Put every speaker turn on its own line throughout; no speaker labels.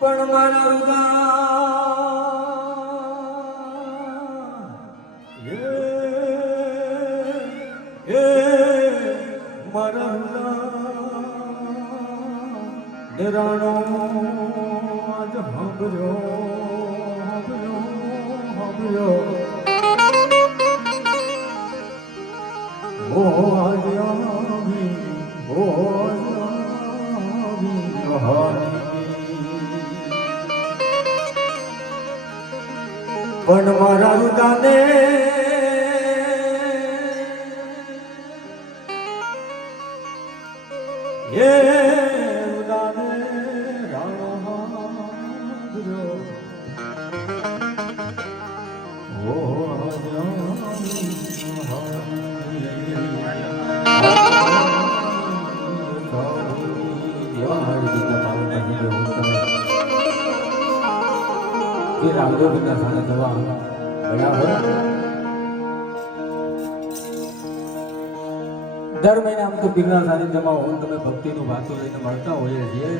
પણ મારા રુદા. મારા રુદા. ડરાણો આજ હાંભળ્યો એ રુદાને રાણો હાંભળ્યો. ઓ દર મહિને આમ તો પીરના સાનિધ્યમાં હું તમે ભક્તિનું વાતો લઈને મળતા હોઈએ છીએ.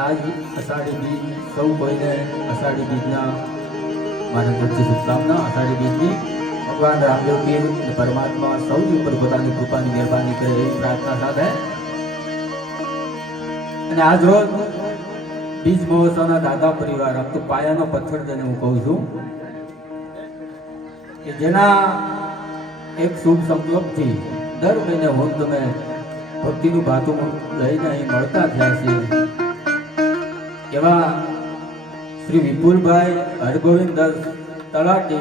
આજ અષાઢી બીજ, સૌ કોઈને અષાઢી બીજના મારા તરફથી શુભકામના. અષાઢી બીજની ભગવાન રામદેવ પીર પરમાત્મા સૌની ઉપર પોતાની કૃપાની મહેરબાની કરે એવી પ્રાર્થના સાથે. અને આજ રોજ બીજ મહોત્સવના દાદા પરિવાર, આમ તો પાયાનો પથ્થર જેને હું કહું છું, કે જેના એક શુભ સંકલ્પથી દર મહિને હું તમે ભક્તિનું ભાતું લઈને અહીં મળતા થયા છીએ એવા શ્રી વિપુલભાઈ હરગોવિંદ તલાટી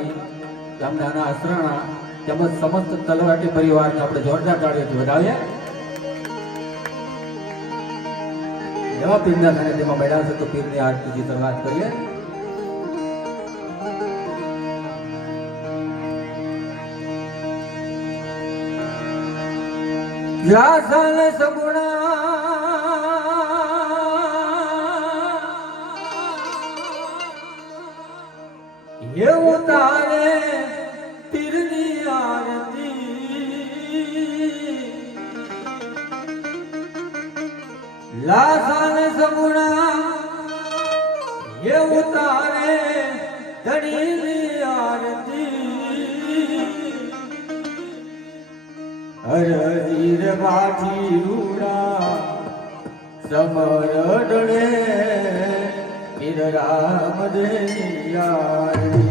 ગામડાના આસરાણા તેમજ સમસ્ત તલવાટી પરિવારને આપણે જોરદાર તાળીઓથી વધાવીએ. એવા પીરના ખાને તેમાં મેળા છે તો પીરની આરતીથી શરૂઆત કરીએ. લાસલ સગુણા. એવું તારે પીરની આરતી. લાસન સગુણા. એવું તારે ધણીની હરજીર બાજી રૂડા સમર ડળે
હીર રામ દેયારી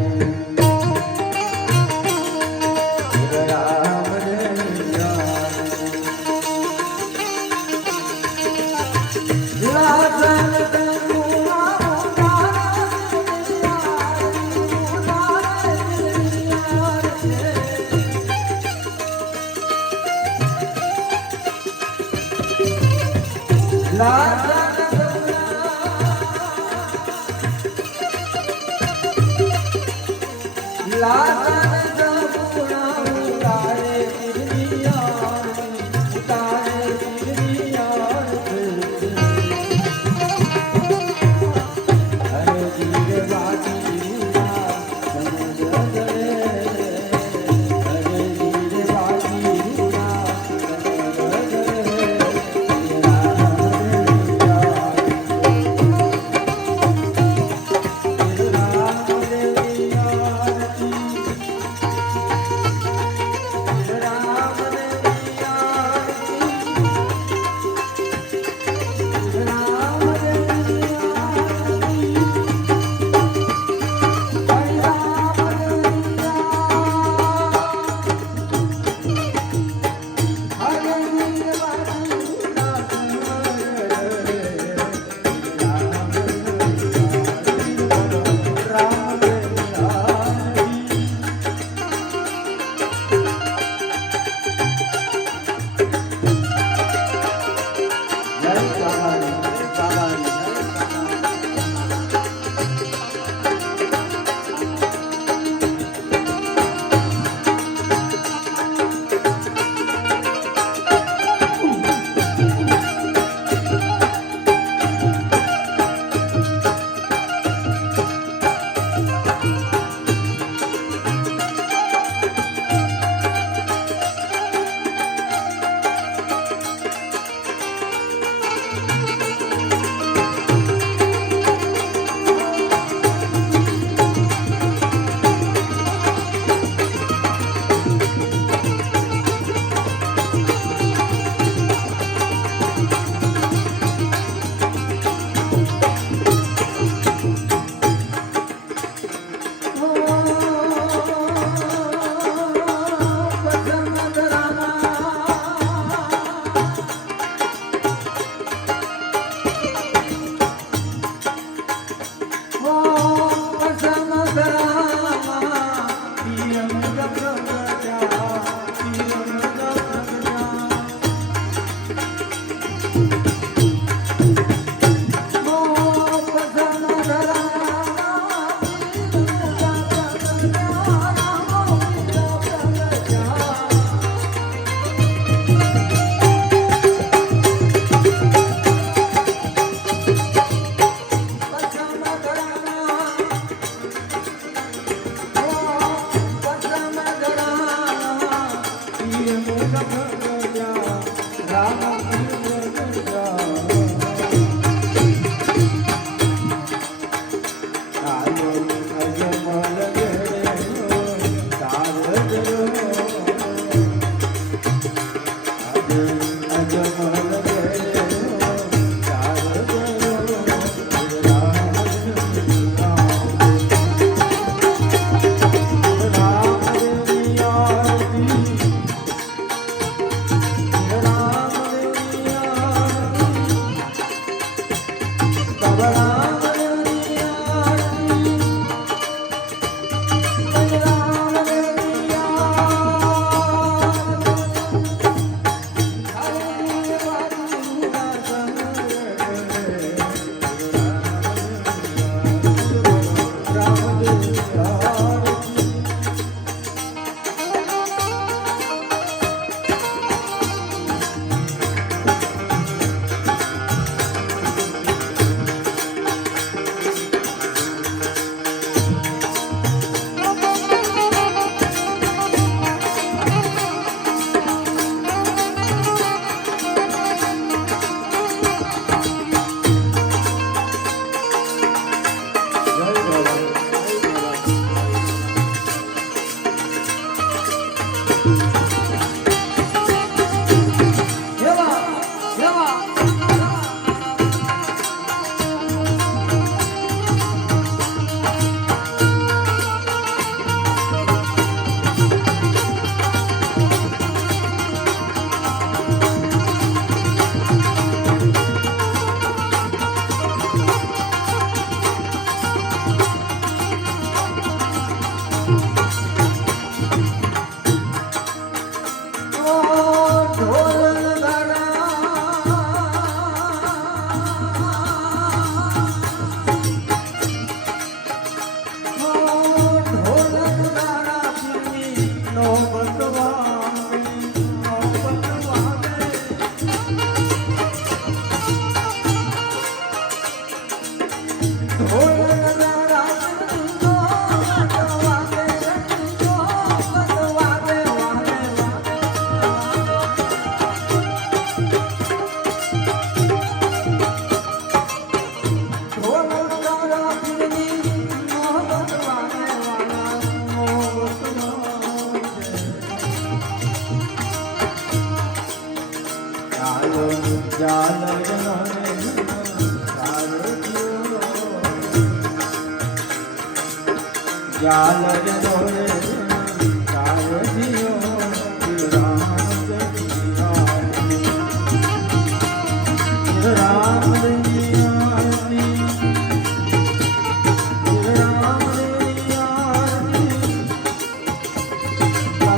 Thank.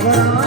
Bye.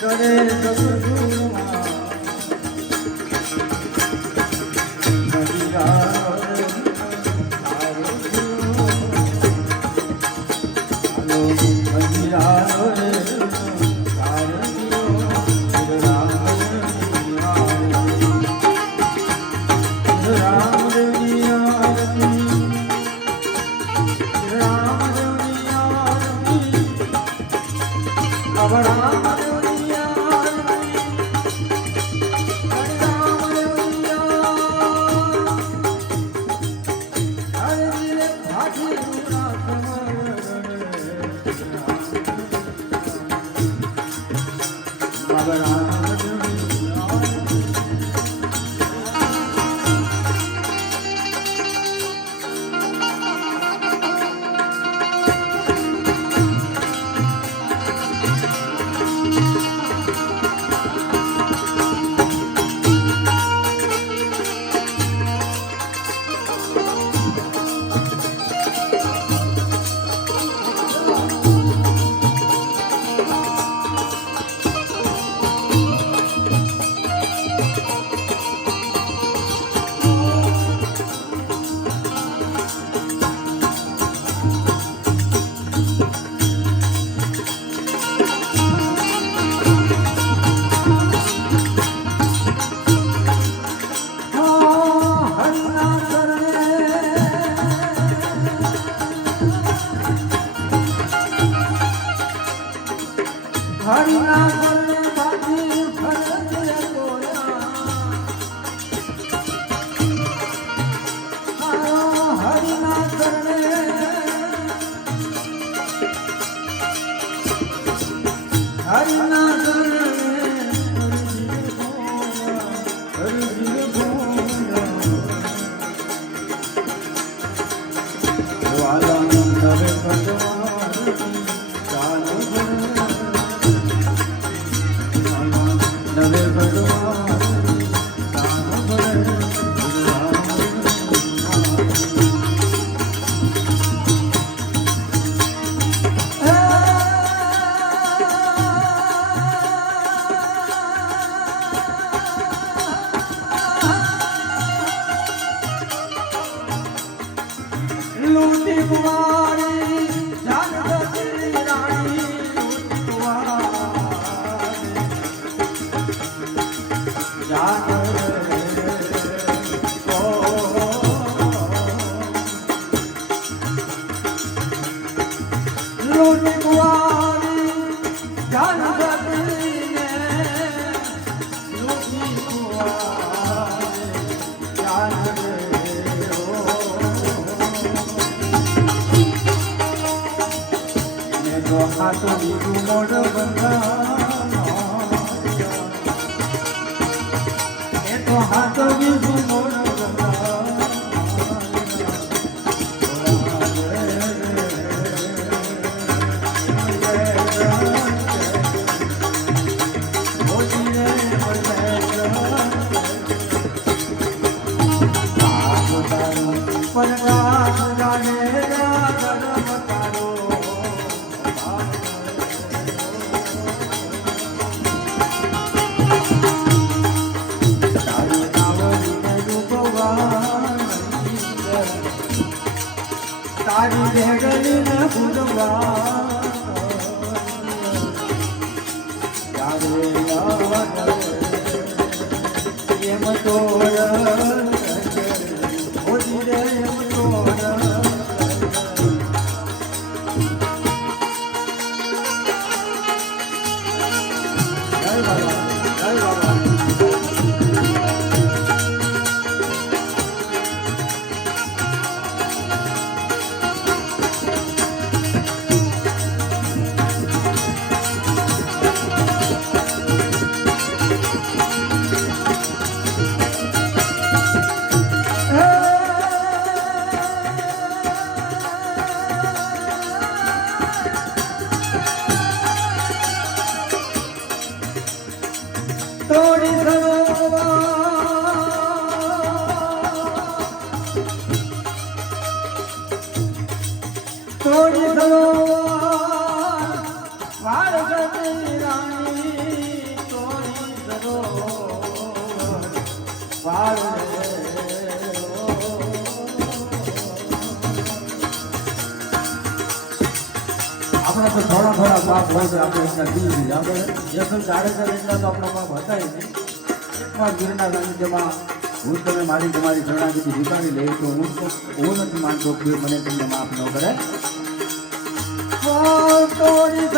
કરે Barbara. તો હાથો બીજું મોઢ તારો ભેગલી ને ભૂલવા
આપણા તો થોડા થોડા પાપ હોય છે, આપણે એમના દિલથી આપણે યશલ જાડેજા એટલા તો આપણા પાપ હતા નહીં. એકવાર ગીરના સાનિધ્યમાં હું તમે મારી તમારી શરણાગતિ સ્વીકારી લઈ તો હું તો હું નથી માનતો કે મને તમને માફ ન કરે
તોડી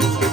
હરણ હયા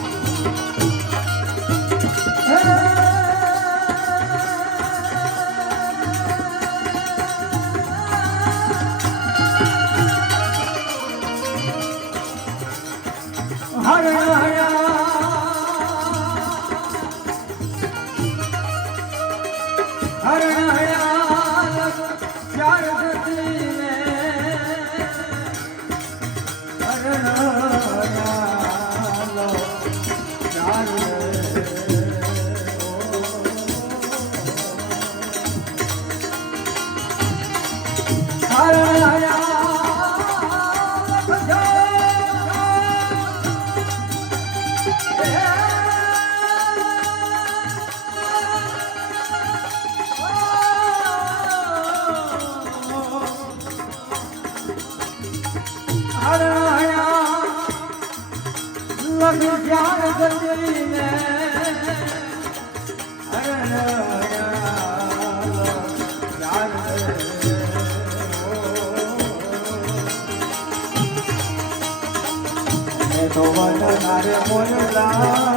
તો વન તારે મોરલા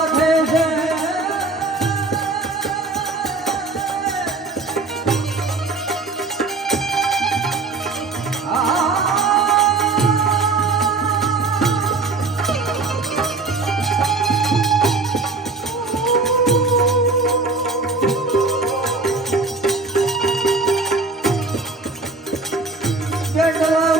别说了。